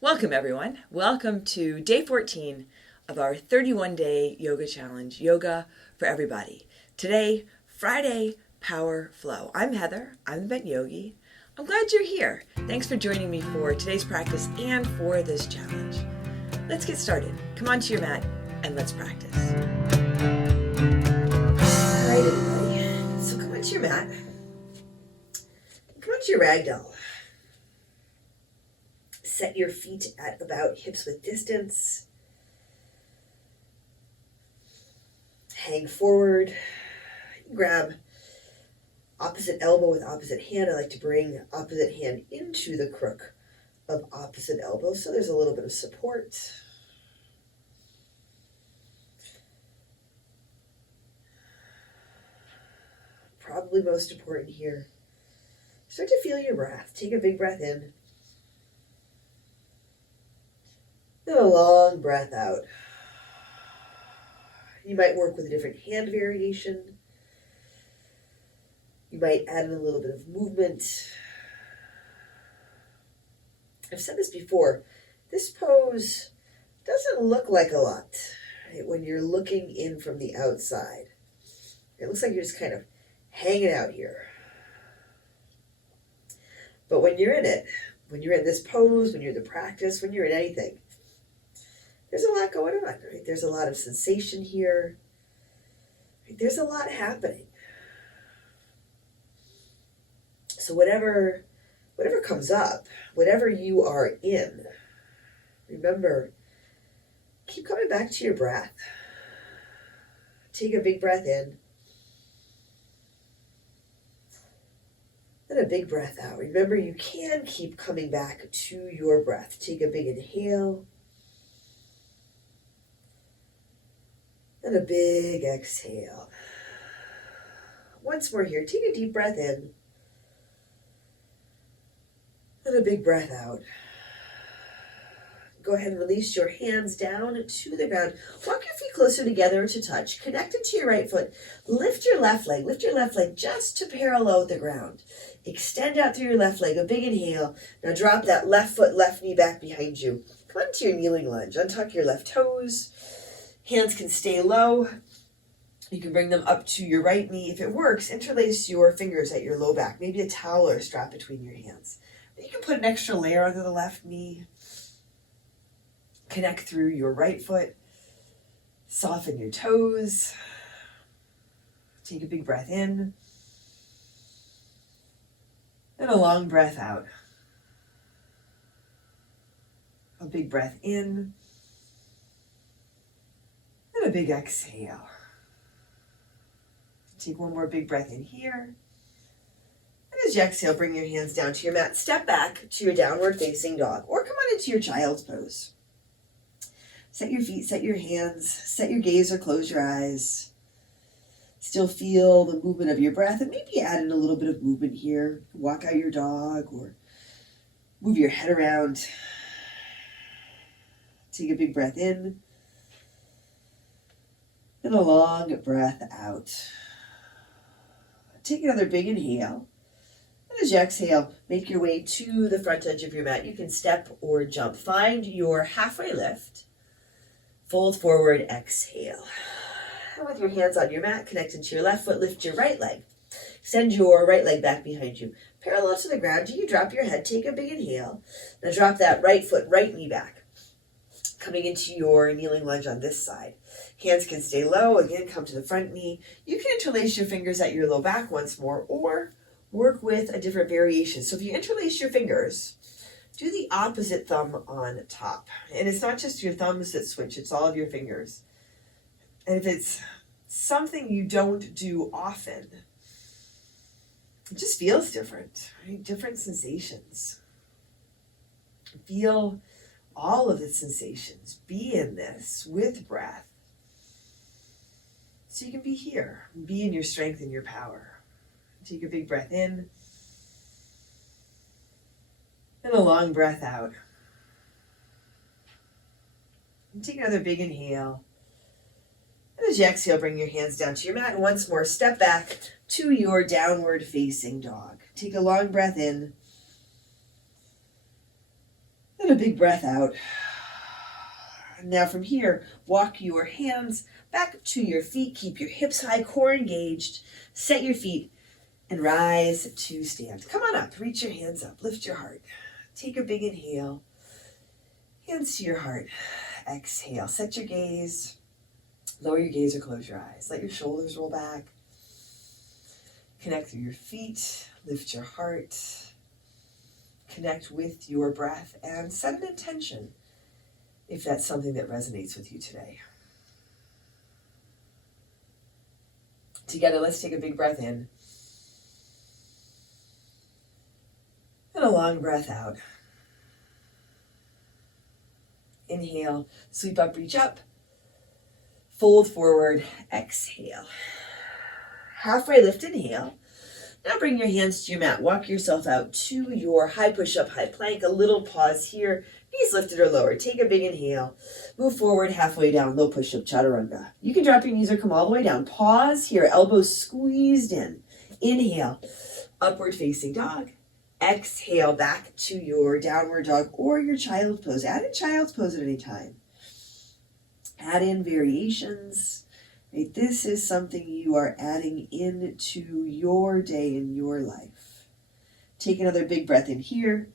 Welcome everyone. Welcome to day 14 of our 31-day yoga challenge, Yoga for Everybody. Today, Friday Power Flow. I'm Heather. I'm the Bent Yogi. I'm glad you're here. Thanks for joining me for today's practice and for this challenge. Let's get started. Come onto your mat and let's practice. All right, everybody. So come onto your mat. Come onto your ragdoll. Set your feet at about hips width distance. Hang forward. Grab opposite elbow with opposite hand. I like to bring opposite hand into the crook of opposite elbow so there's a little bit of support. Probably most important here, start to feel your breath. Take a big breath in. And a long breath out. You might work with a different hand variation. You might add in a little bit of movement. I've said this before. This pose doesn't look like a lot, right, when you're looking in from the outside. It looks like you're just kind of hanging out here. But when you're in it, when you're in this pose, when you're in the practice, when you're in anything, there's a lot going on, right? There's a lot of sensation here. Right? There's a lot happening. So whatever comes up, whatever you are in, remember, keep coming back to your breath. Take a big breath in. And a big breath out. Remember, you can keep coming back to your breath. Take a big inhale. And a big exhale. Once more here, take a deep breath in. And a big breath out. Go ahead and release your hands down to the ground. Walk your feet closer together to touch. Connect it to your right foot. Lift your left leg. Lift your left leg just to parallel with the ground. Extend out through your left leg. A big inhale. Now drop that left foot, left knee back behind you. Come on to your kneeling lunge. Untuck your left toes. Hands can stay low. You can bring them up to your right knee. If it works, interlace your fingers at your low back. Maybe a towel or a strap between your hands. You can put an extra layer under the left knee. Connect through your right foot. Soften your toes. Take a big breath in. And a long breath out. A big breath in. And a big exhale. Take one more big breath in here. And as you exhale, bring your hands down to your mat. Step back to your downward facing dog, or come on into your child's pose. Set your feet, set your hands, set your gaze or close your eyes. Still feel the movement of your breath, and maybe add in a little bit of movement here. Walk out your dog or move your head around. Take a big breath in. And a long breath out. Take another big inhale. And as you exhale, make your way to the front edge of your mat. You can step or jump. Find your halfway lift. Fold forward, exhale. And with your hands on your mat, connect into your left foot, lift your right leg. Extend your right leg back behind you. Parallel to the ground, you drop your head, take a big inhale. Now drop that right foot, right knee back. Coming into your kneeling lunge on this side. Hands can stay low. Again, come to the front knee. You can interlace your fingers at your low back once more, or work with a different variation. So if you interlace your fingers, do the opposite thumb on top. And it's not just your thumbs that switch, it's all of your fingers. And if it's something you don't do often, it just feels different, right? Different sensations. Feel all of the sensations. Be in this with breath. So you can be here, be in your strength and your power. Take a big breath in. And a long breath out. And take another big inhale. And as you exhale, bring your hands down to your mat. And once more, step back to your downward facing dog. Take a long breath in. And a big breath out. Now from here, walk your hands back to your feet. Keep your hips high, core engaged. Set your feet and rise to stand. Come on up. Reach your hands up. Lift your heart. Take a big inhale. Hands to your heart. Exhale. Set your gaze. Lower your gaze or close your eyes. Let your shoulders roll back. Connect through your feet. Lift your heart. Connect with your breath and set an intention if that's something that resonates with you today. Together, let's take a big breath in. And a long breath out. Inhale, sweep up, reach up. Fold forward, exhale. Halfway lift, inhale. Now bring your hands to your mat. Walk yourself out to your high push-up, high plank. A little pause here. Knees lifted or lowered. Take a big inhale. Move forward halfway down. Low push-up, chaturanga. You can drop your knees or come all the way down. Pause here. Elbows squeezed in. Inhale. Upward facing dog. Exhale back to your downward dog or your child's pose. Add in child's pose at any time. Add in variations. Right? This is something you are adding into your day and your life. Take another big breath in here.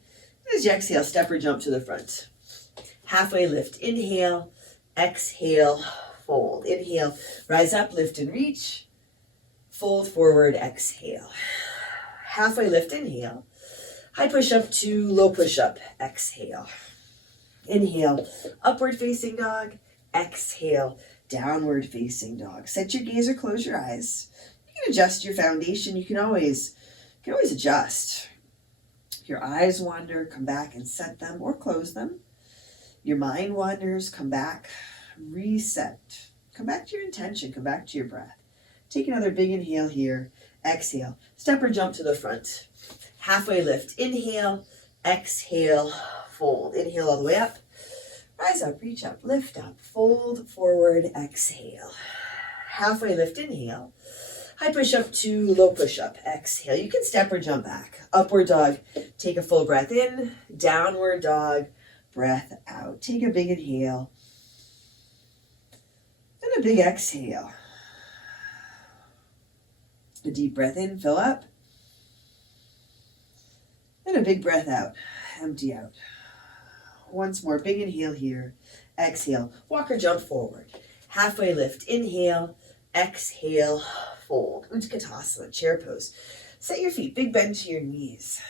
As you exhale, step or jump to the front. Halfway lift. Inhale. Exhale. Fold. Inhale. Rise up, lift and reach. Fold forward. Exhale. Halfway lift. Inhale. High push-up to low push-up. Exhale. Inhale. Upward facing dog. Exhale. Downward facing dog. Set your gaze or close your eyes. You can adjust your foundation. You can always adjust. If your eyes wander, come back and set them or close them. Your mind wanders, come back, reset. Come back to your intention. Come back to your breath. Take another big inhale here. Exhale. Step or jump to the front. Halfway lift. Inhale. Exhale. Fold. Inhale all the way up. Rise up, reach up, lift up, fold forward, exhale. Halfway lift, inhale. High push up to low push up, exhale. You can step or jump back. Upward dog, take a full breath in. Downward dog, breath out. Take a big inhale. And a big exhale. A deep breath in, fill up. And a big breath out, empty out. Once more, big inhale here. Exhale, walk or jump forward. Halfway lift, inhale, exhale, fold. Utkatasana, chair pose. Set your feet, big bend to your knees.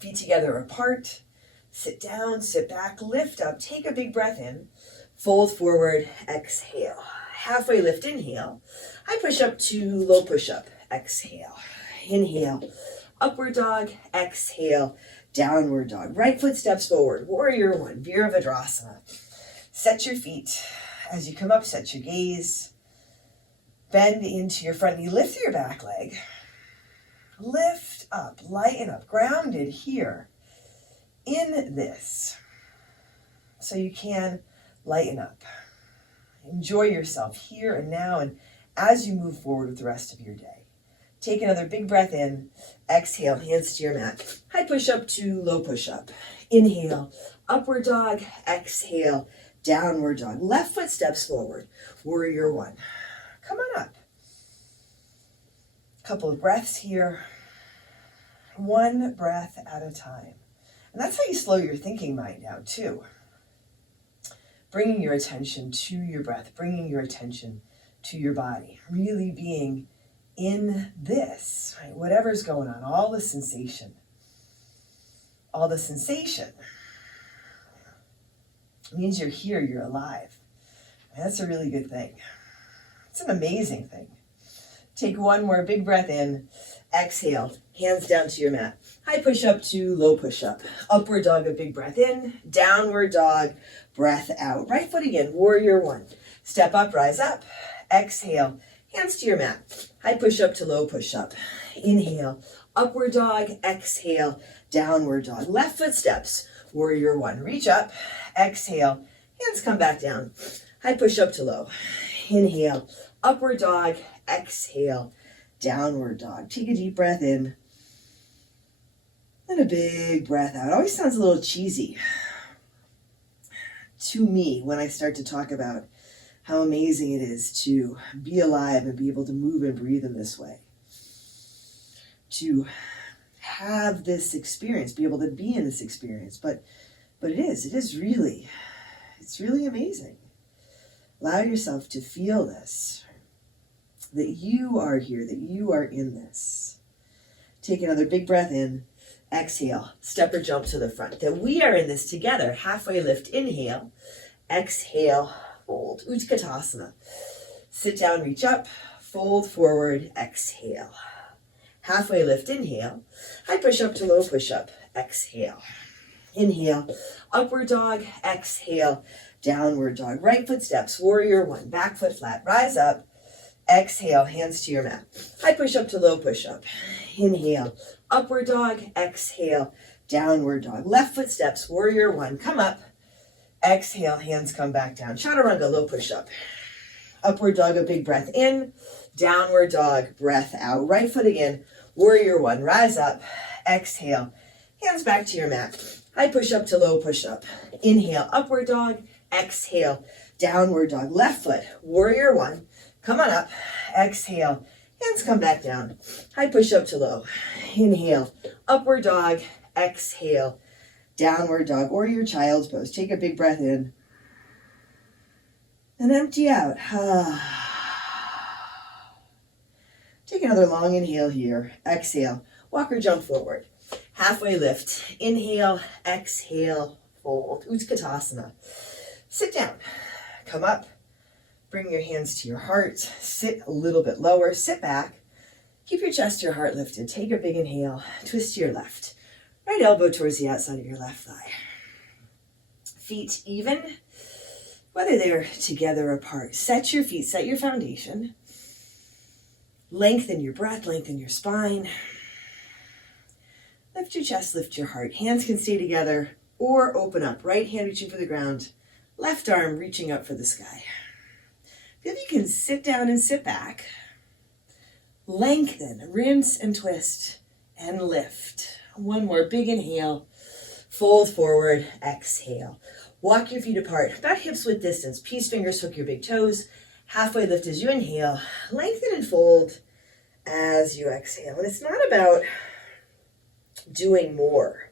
Feet together apart. Sit down, sit back, lift up. Take a big breath in. Fold forward, exhale. Halfway lift, inhale. High push up to low push up, exhale. Inhale, upward dog, exhale. Downward dog. Right foot steps forward. Warrior one. Virabhadrasana. Set your feet. As you come up, set your gaze. Bend into your front knee. Lift your back leg. Lift up. Lighten up. Grounded here in this. So you can lighten up. Enjoy yourself here and now and as you move forward with the rest of your day. Take another big breath in. Exhale, hands to your mat. High push up to low push up. Inhale, upward dog. Exhale, downward dog. Left foot steps forward. Warrior one. Come on up. Couple of breaths here. One breath at a time. And that's how you slow your thinking mind down too. Bringing your attention to your breath, bringing your attention to your body. Really being in this, right? Whatever's going on, all the sensation means you're here, you're alive. And that's a really good thing. It's an amazing thing. Take one more big breath in. Exhale, hands down to your mat. High push up to low push up. Upward dog, a big breath in. Downward dog, breath out. Right foot again, warrior one. Step up, rise up. Exhale, hands to your mat. High push up to low push up. Inhale, upward dog. Exhale, downward dog. Left foot steps, warrior one. Reach up, exhale, hands come back down. High push up to low. Inhale, upward dog. Exhale, downward dog. Take a deep breath in. And a big breath out. It always sounds a little cheesy to me when I start to talk about how amazing it is to be alive and be able to move and breathe in this way. To have this experience, be able to be in this experience. But it's really amazing. Allow yourself to feel this, that you are here, that you are in this. Take another big breath in. Exhale, step or jump to the front. That we are in this together. Halfway lift, inhale. Exhale, fold. Utkatasana. Sit down, reach up, fold forward, exhale. Halfway lift, inhale. High push up to low push up, exhale. Inhale, upward dog, exhale, downward dog. Right foot steps, warrior one, back foot flat, rise up, exhale, hands to your mat. High push up to low push up, inhale, upward dog, exhale, downward dog. Left foot steps, warrior one, come up, exhale, hands come back down. Chaturanga, low push up. Upward dog, a big breath in, downward dog, breath out. Right foot again, warrior one, rise up, exhale, hands back to your mat. High push up to low push up. Inhale, upward dog, exhale, downward dog. Left foot, warrior one, come on up, exhale, hands come back down. High push up to low. Inhale, upward dog, exhale, downward dog, or your child's pose. Take a big breath in and empty out. Take another long inhale here. Exhale, walk or jump forward. Halfway lift. Inhale, exhale, fold. Utkatasana. Sit down. Come up. Bring your hands to your heart. Sit a little bit lower. Sit back. Keep your chest, your heart lifted. Take a big inhale. Twist to your left. Right elbow towards the outside of your left thigh. Feet even, whether they're together or apart. Set your feet, set your foundation. Lengthen your breath, lengthen your spine. Lift your chest, lift your heart. Hands can stay together or open up. Right hand reaching for the ground. Left arm reaching up for the sky. Feel you can sit down and sit back. Lengthen, rinse and twist, and lift. One more big inhale. Fold forward, exhale. Walk your feet apart, about hips width distance. Peace fingers hook your big toes. Halfway lift as you inhale. Lengthen and fold as you exhale. And it's not about doing more.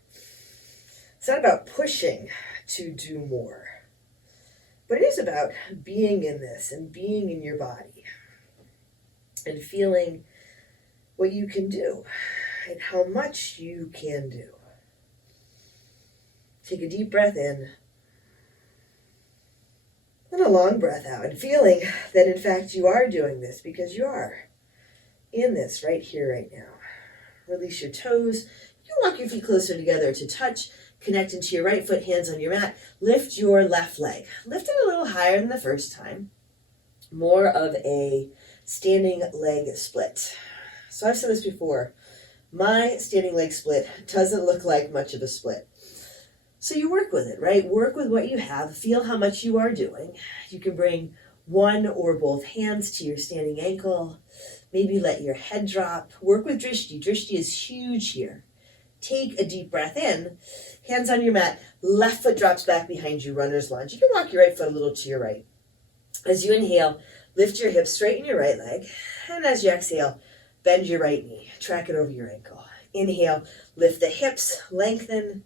It's not about pushing to do more. But it is about being in this and being in your body and feeling what you can do and how much you can do. Take a deep breath in and a long breath out, and feeling that in fact you are doing this because you are in this right here, right now. Release your toes. You can walk your feet closer together to touch. Connect into your right foot, hands on your mat. Lift your left leg. Lift it a little higher than the first time. More of a standing leg split. So I've said this before. My standing leg split doesn't look like much of a split. So you work with it, right? Work with what you have. Feel how much you are doing. You can bring one or both hands to your standing ankle. Maybe let your head drop. Work with drishti. Drishti is huge here. Take a deep breath in. Hands on your mat. Left foot drops back behind you, runner's lunge. You can walk your right foot a little to your right. As you inhale, lift your hips, straighten your right leg. And as you exhale, bend your right knee. Track it over your ankle. Inhale, lift the hips, lengthen.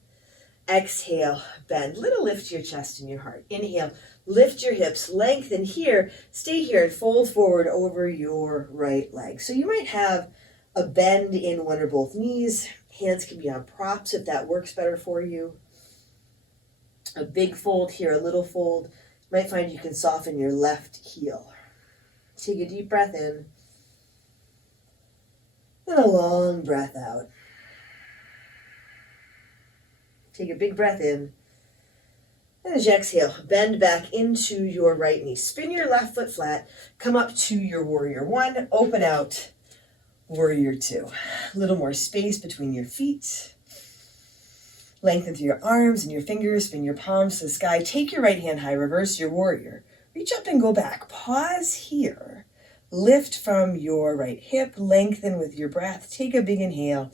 Exhale, bend. Little lift to your chest and your heart. Inhale, lift your hips, lengthen here. Stay here and fold forward over your right leg. So you might have a bend in one or both knees. Hands can be on props if that works better for you. A big fold here, a little fold. You might find you can soften your left heel. Take a deep breath in and a long breath out. Take a big breath in. And as you exhale, bend back into your right knee. Spin your left foot flat. Come up to your warrior one. Open out, warrior two. A little more space between your feet. Lengthen through your arms and your fingers. Spin your palms to the sky. Take your right hand high. Reverse your warrior. Reach up and go back. Pause here. Lift from your right hip. Lengthen with your breath. Take a big inhale.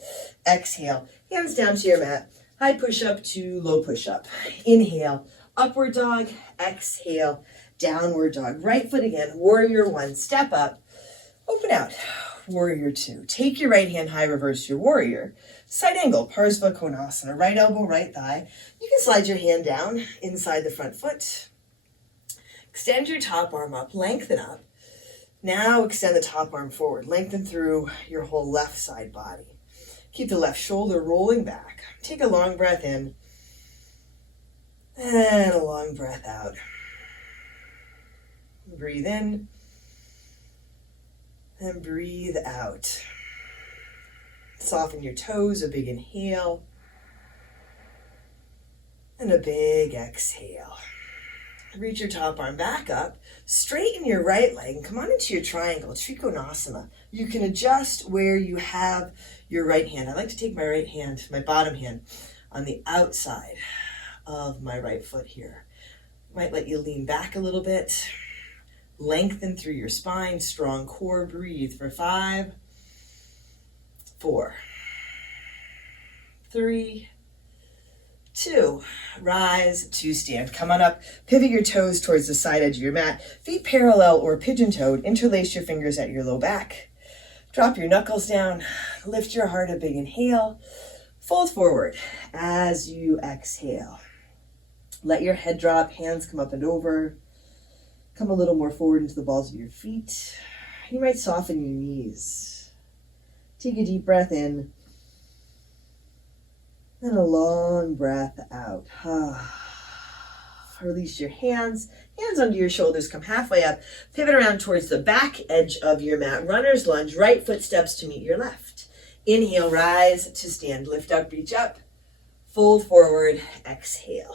Exhale. Hands down to your mat. High push-up to low push-up. Inhale, upward dog. Exhale, downward dog. Right foot again, warrior one. Step up, open out. Warrior two. Take your right hand high, reverse your warrior. Side angle, Parsva Konasana. Right elbow, right thigh. You can slide your hand down inside the front foot. Extend your top arm up, lengthen up. Now extend the top arm forward. Lengthen through your whole left side body. Keep the left shoulder rolling back. Take a long breath in. And a long breath out. Breathe in. And breathe out. Soften your toes, a big inhale. And a big exhale. Reach your top arm back up. Straighten your right leg and come on into your triangle, Trikonasana. You can adjust where you have your right hand. I like to take my right hand, my bottom hand, on the outside of my right foot here. Might let you lean back a little bit. Lengthen through your spine, strong core. Breathe for 5, 4, 3, 2, rise to stand. Come on up, pivot your toes towards the side edge of your mat. Feet parallel or pigeon-toed. Interlace your fingers at your low back. Drop your knuckles down. Lift your heart, a big inhale. Fold forward as you exhale. Let your head drop, hands come up and over. Come a little more forward into the balls of your feet. You might soften your knees. Take a deep breath in. And a long breath out. Release your hands. Hands under your shoulders. Come halfway up. Pivot around towards the back edge of your mat. Runner's lunge. Right foot steps to meet your left. Inhale, rise to stand. Lift up, reach up. Fold forward. Exhale.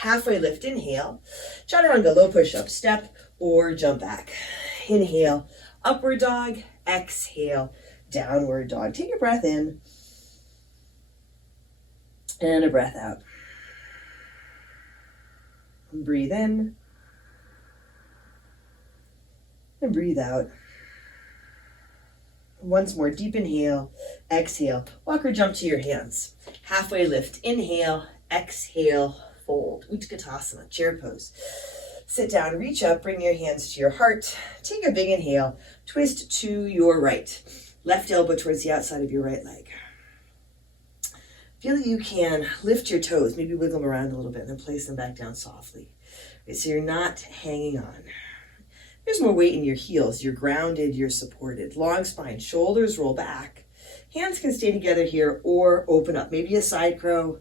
Halfway lift. Inhale. Chaturanga, low push-up. Step or jump back. Inhale. Upward dog. Exhale. Downward dog. Take a breath in. And a breath out. And breathe in. And breathe out. Once more, deep inhale, exhale. Walk or jump to your hands. Halfway lift, inhale, exhale, fold. Utkatasana, chair pose. Sit down, reach up, bring your hands to your heart. Take a big inhale, twist to your right. Left elbow towards the outside of your right leg. Feel that you can lift your toes, maybe wiggle them around a little bit, and then place them back down softly. Okay, so you're not hanging on. There's more weight in your heels. You're grounded, you're supported. Long spine, shoulders roll back. Hands can stay together here or open up. Maybe a side crow.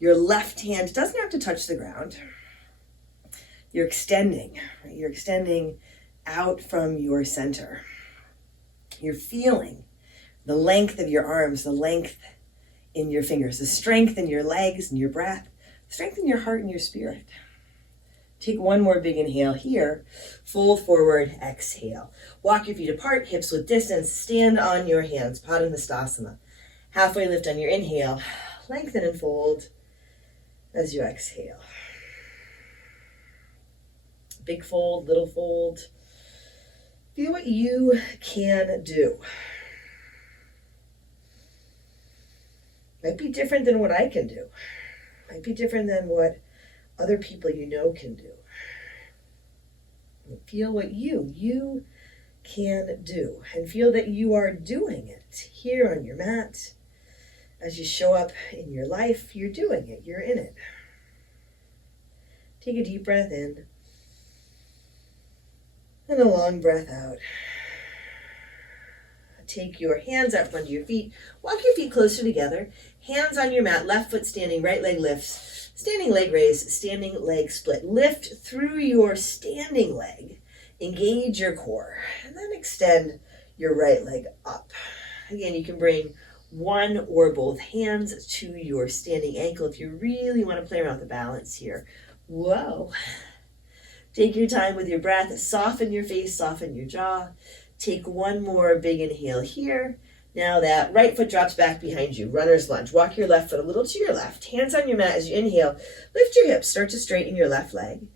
Your left hand doesn't have to touch the ground. You're extending, right? You're extending out from your center. You're feeling the length of your arms, the length in your fingers, the strength in your legs and your breath, strength in your heart and your spirit. Take one more big inhale here. Fold forward, exhale. Walk your feet apart, hips width distance. Stand on your hands, Padangusthasana. Halfway lift on your inhale. Lengthen and fold as you exhale. Big fold, little fold. Feel what you can do. Might be different than what I can do. Might be different than what other people you know can do. Feel what you can do, and feel that you are doing it here on your mat. As you show up in your life, you're doing it, you're in it. Take a deep breath in, and a long breath out. Take your hands out front of your feet. Walk your feet closer together. Hands on your mat, left foot standing, right leg lifts. Standing leg raise, standing leg split. Lift through your standing leg. Engage your core. And then extend your right leg up. Again, you can bring one or both hands to your standing ankle if you really want to play around with the balance here. Whoa. Take your time with your breath. Soften your face, soften your jaw. Take one more big inhale here. Now that right foot drops back behind you. Runner's lunge. Walk your left foot a little to your left. Hands on your mat as you inhale. Lift your hips. Start to straighten your left leg.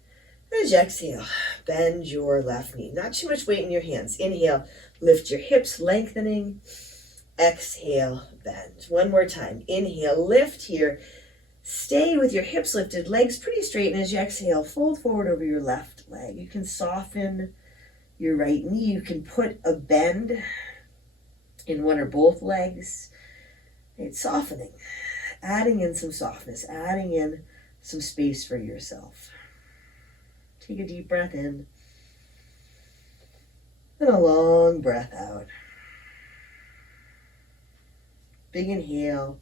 As you exhale, bend your left knee. Not too much weight in your hands. Inhale. Lift your hips, lengthening. Exhale, bend. One more time. Inhale, lift here. Stay with your hips lifted, legs pretty straight, and as you exhale, fold forward over your left leg. You can soften your right knee. You can put a bend in one or both legs. It's softening, adding in some softness, adding in some space for yourself. Take a deep breath in and a long breath out. Big inhale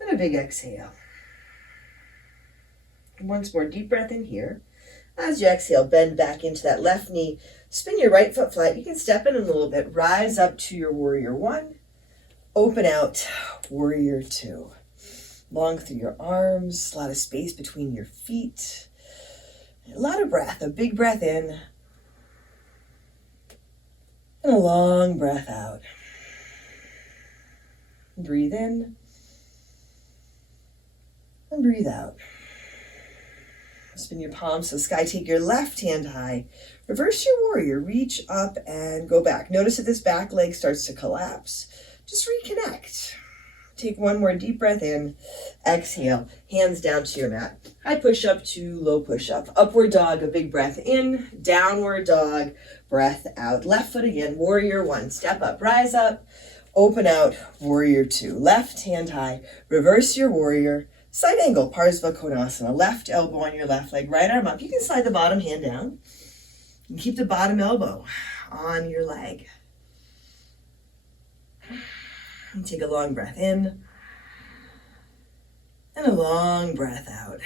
and a big exhale. Once more, deep breath in here. As you exhale, bend back into that left knee. Spin your right foot flat. You can step in a little bit. Rise up to your warrior one. Open out, warrior two. Long through your arms. A lot of space between your feet. A lot of breath. A big breath in. And a long breath out. Breathe in. And breathe out. Spin your palms to the sky. Take your left hand high. Reverse your warrior. Reach up and go back. Notice that this back leg starts to collapse. Just reconnect. Take one more deep breath in. Exhale. Hands down to your mat. High push-up to low push-up. Upward dog, a big breath in. Downward dog, breath out. Left foot again. Warrior one. Step up. Rise up. Open out. Warrior two. Left hand high. Reverse your warrior. Side angle, Parsva Konasana. Left elbow on your left leg, right arm up. You can slide the bottom hand down and keep the bottom elbow on your leg. And take a long breath in and a long breath out.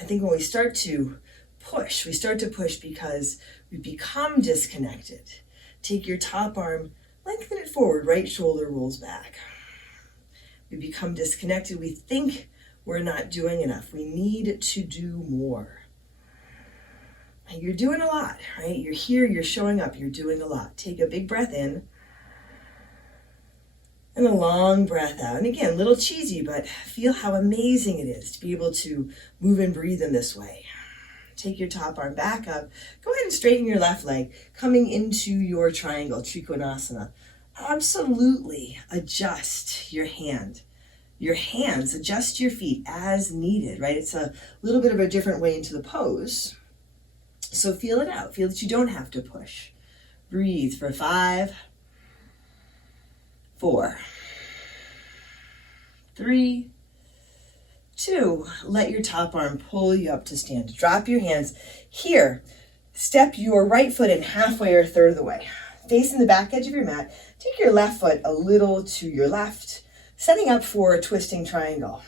I think when we start to push because we become disconnected. Take your top arm, lengthen it forward, right shoulder rolls back. We become disconnected. We think we're not doing enough. We need to do more. You're doing a lot, right? You're here, you're showing up, you're doing a lot. Take a big breath in and a long breath out. And again, a little cheesy, but feel how amazing it is to be able to move and breathe in this way. Take your top arm back up. Go ahead and straighten your left leg, coming into your triangle, Trikonasana. Absolutely adjust your hand. Your hands, adjust your feet as needed, right? It's a little bit of a different way into the pose. So feel it out. Feel that you don't have to push. Breathe for 5, 4, 3, 2. Let your top arm pull you up to stand. Drop your hands. Here, step your right foot in halfway or a third of the way. Facing the back edge of your mat, take your left foot a little to your left, setting up for a twisting triangle.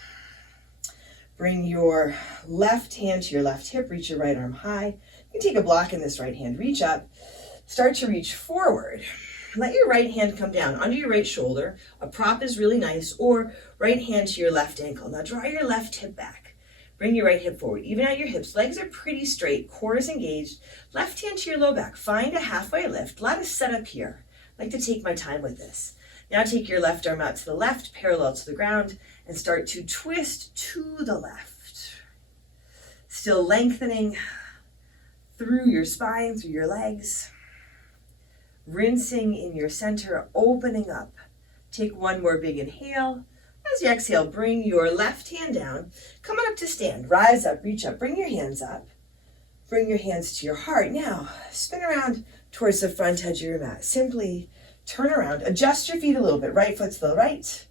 Bring your left hand to your left hip, reach your right arm high. You can take a block in this right hand, reach up, start to reach forward. Let your right hand come down under your right shoulder. A prop is really nice, or right hand to your left ankle. Now draw your left hip back. Bring your right hip forward. Even out your hips. Legs are pretty straight. Core is engaged. Left hand to your low back. Find a halfway lift. A lot of setup here. I like to take my time with this. Now take your left arm out to the left, parallel to the ground, and start to twist to the left. Still lengthening through your spine, through your legs. Rinsing in your center, opening up. Take one more big inhale. As you exhale, bring your left hand down. Come on up to stand. Rise up, reach up, bring your hands up. Bring your hands to your heart. Now, spin around towards the front edge of your mat. Simply turn around, adjust your feet a little bit. Right foot to the right,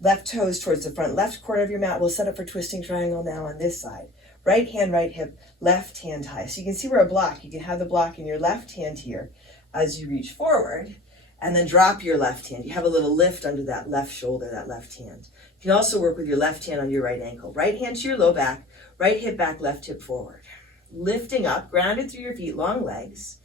left toes towards the front left corner of your mat. We'll set up for twisting triangle now on this side. Right hand, right hip, left hand high. So you can see we're a block. You can have the block in your left hand here as you reach forward, and then drop your left hand. You have a little lift under that left shoulder, that left hand. You can also work with your left hand on your right ankle. Right hand to your low back, right hip back, left hip forward. Lifting up, grounded through your feet, long legs.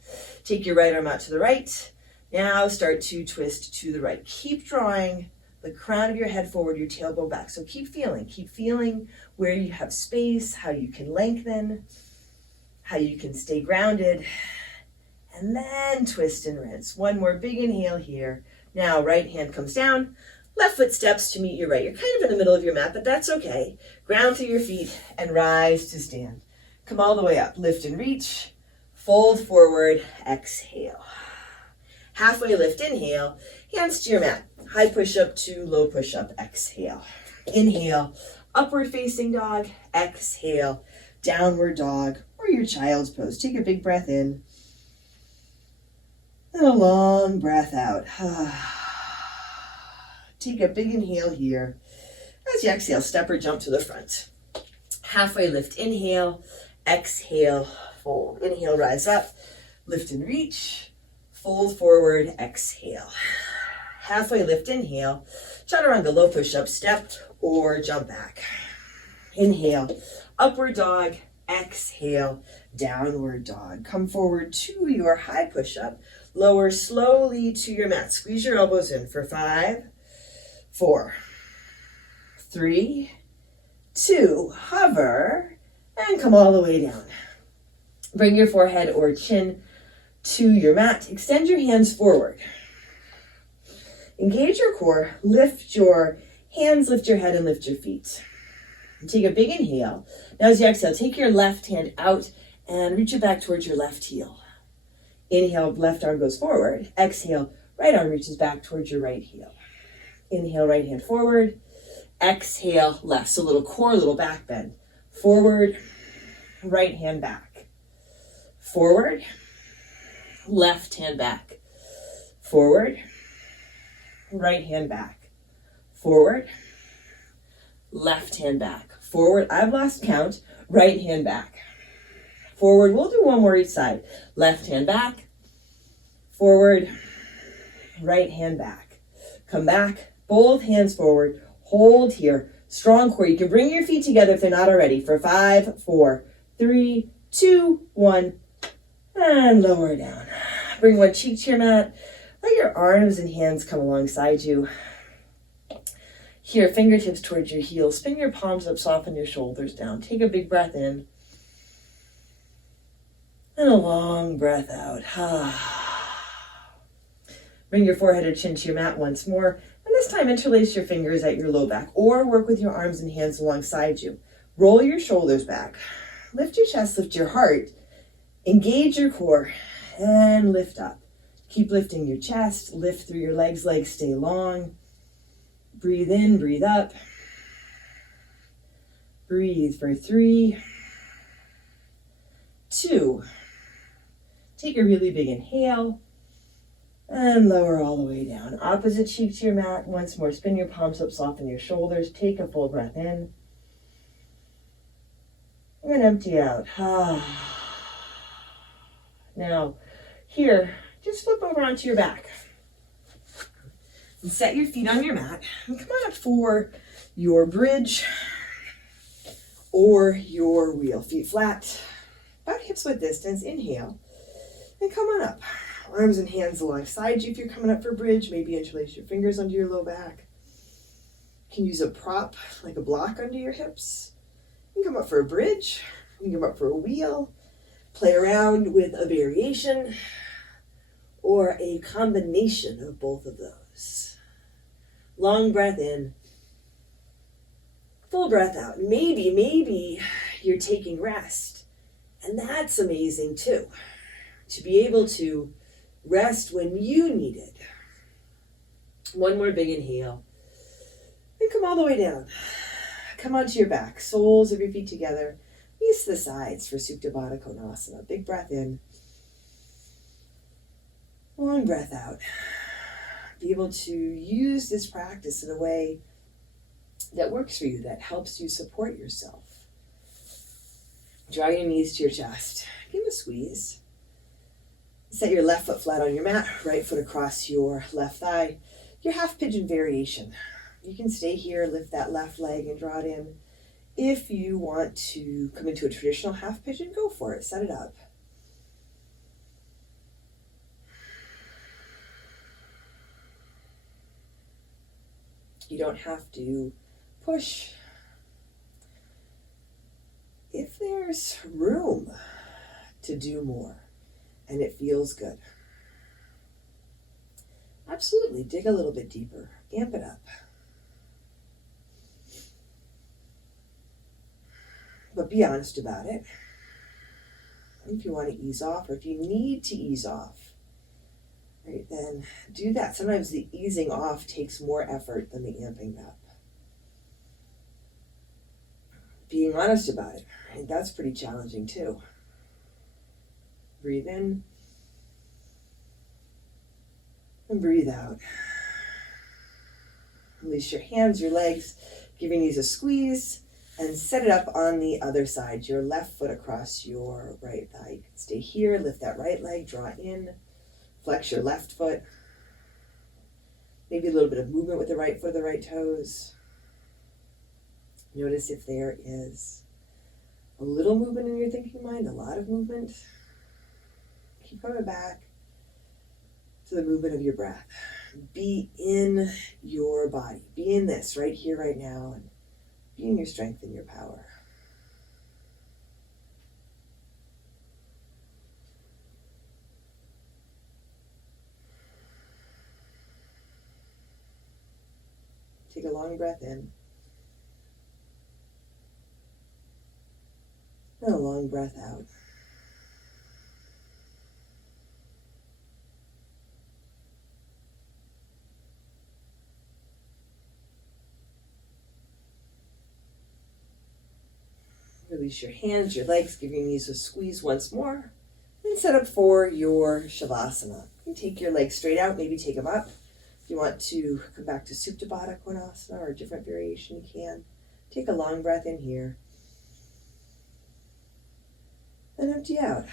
Take your right arm out to the right. Now start to twist to the right. Keep drawing the crown of your head forward, your tailbone back. So keep feeling where you have space, how you can lengthen, how you can stay grounded, and then twist and rinse. One more big inhale here. Now right hand comes down, left foot steps to meet your right. You're kind of in the middle of your mat, but that's okay. Ground through your feet and rise to stand. Come all the way up, lift and reach, fold forward, exhale. Halfway lift, inhale. Hands to your mat. High push-up to low push-up. Exhale. Inhale, upward facing dog. Exhale, downward dog or your child's pose. Take a big breath in and a long breath out. Take a big inhale here. As you exhale, step or jump to the front. Halfway lift, inhale, exhale, fold. Inhale, rise up, lift and reach, fold forward, exhale. Halfway lift, inhale, chaturanga low push-up, step or jump back. Inhale, upward dog, exhale, downward dog. Come forward to your high push-up, lower slowly to your mat. Squeeze your elbows in for 5, 4, 3, 2, hover, and come all the way down. Bring your forehead or chin to your mat. Extend your hands forward. Engage your core. Lift your hands, lift your head, and lift your feet. And take a big inhale. Now as you exhale, take your left hand out and reach it back towards your left heel. Inhale, left arm goes forward. Exhale, right arm reaches back towards your right heel. Inhale, right hand forward. Exhale, left. So little core, little back bend. Forward, right hand back. Forward, left hand back. Forward, right hand back. Forward, left hand back. Forward, I've lost count. Right hand back. Forward, we'll do one more each side. Left hand back. Forward, right hand back. Come back, both hands forward. Hold here, strong core. You can bring your feet together if they're not already for 5, 4, 3, 2, 1, and lower down. Bring one cheek to your mat. Let your arms and hands come alongside you. Here, fingertips towards your heels. Spin your palms up, soften your shoulders down. Take a big breath in. And a long breath out. Bring your forehead or chin to your mat once more. And this time, interlace your fingers at your low back or work with your arms and hands alongside you. Roll your shoulders back. Lift your chest, lift your heart. Engage your core and lift up. Keep lifting your chest. Lift through your legs stay long. Breathe in, breathe up. Breathe for 3, 2. Take a really big inhale and lower all the way down. Opposite cheek to your mat. Once more, spin your palms up, soften your shoulders. Take a full breath in and empty out. Now, here, just flip over onto your back. And set your feet on your mat and come on up for your bridge or your wheel. Feet flat, about hips width distance. Inhale and come on up. Arms and hands alongside you if you're coming up for bridge. Maybe interlace your fingers under your low back. You can use a prop like a block under your hips. You can come up for a bridge. You can come up for a wheel. Play around with a variation or a combination of both of those. Long breath in, full breath out. Maybe you're taking rest, and that's amazing too. To be able to rest when you need it. One more big inhale, and come all the way down. Come onto your back, soles of your feet together, knees to the sides for Souptabata Konasana. Big breath in, long breath out. Be able to use this practice in a way that works for you, that helps you support yourself. Draw your knees to your chest. Give a squeeze. Set your left foot flat on your mat, right foot across your left thigh. Your half pigeon variation. You can stay here, lift that left leg and draw it in. If you want to come into a traditional half pigeon, go for it. Set it up. You don't have to push. If there's room to do more and it feels good, absolutely dig a little bit deeper, amp it up. But be honest about it. If you want to ease off or if you need to ease off, Right, then do that. Sometimes the easing off takes more effort than the amping up. Being honest about it, right? That's pretty challenging too. Breathe in and breathe out. Release your hands, your legs, give your knees a squeeze, and set it up on the other side. Your left foot across your right thigh. You can stay here, lift that right leg, draw in, flex your left foot. Maybe a little bit of movement with the right foot, the right toes. Notice if there is a little movement in your thinking mind, a lot of movement. Keep coming back to the movement of your breath. Be in your body. Be in this right here, right now, and be in your strength and your power. Take a long breath in. And a long breath out. Release your hands, your legs, give your knees a squeeze once more, and set up for your Shavasana. You can take your legs straight out, maybe take them up. If you want to come back to Souptabata Konasana or a different variation, you can. Take a long breath in here. And empty out.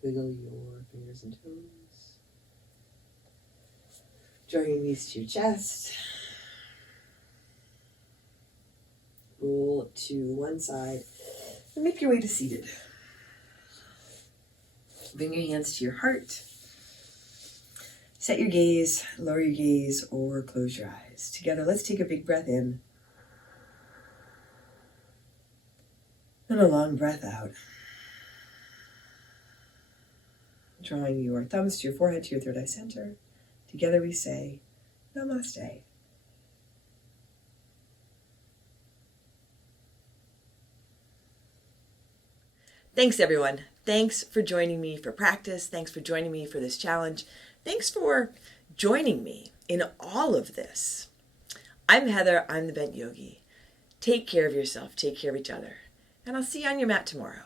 Wiggle your fingers and toes. Draw your knees to your chest. Roll to one side and make your way to seated. Bring your hands to your heart. Set your gaze, lower your gaze, or close your eyes. Together, let's take a big breath in. And a long breath out. Drawing your thumbs to your forehead, to your third eye center. Together we say, Namaste. Thanks, everyone. Thanks for joining me for practice. Thanks for joining me for this challenge. Thanks for joining me in all of this. I'm Heather. I'm the Bent Yogi. Take care of yourself. Take care of each other. And I'll see you on your mat tomorrow.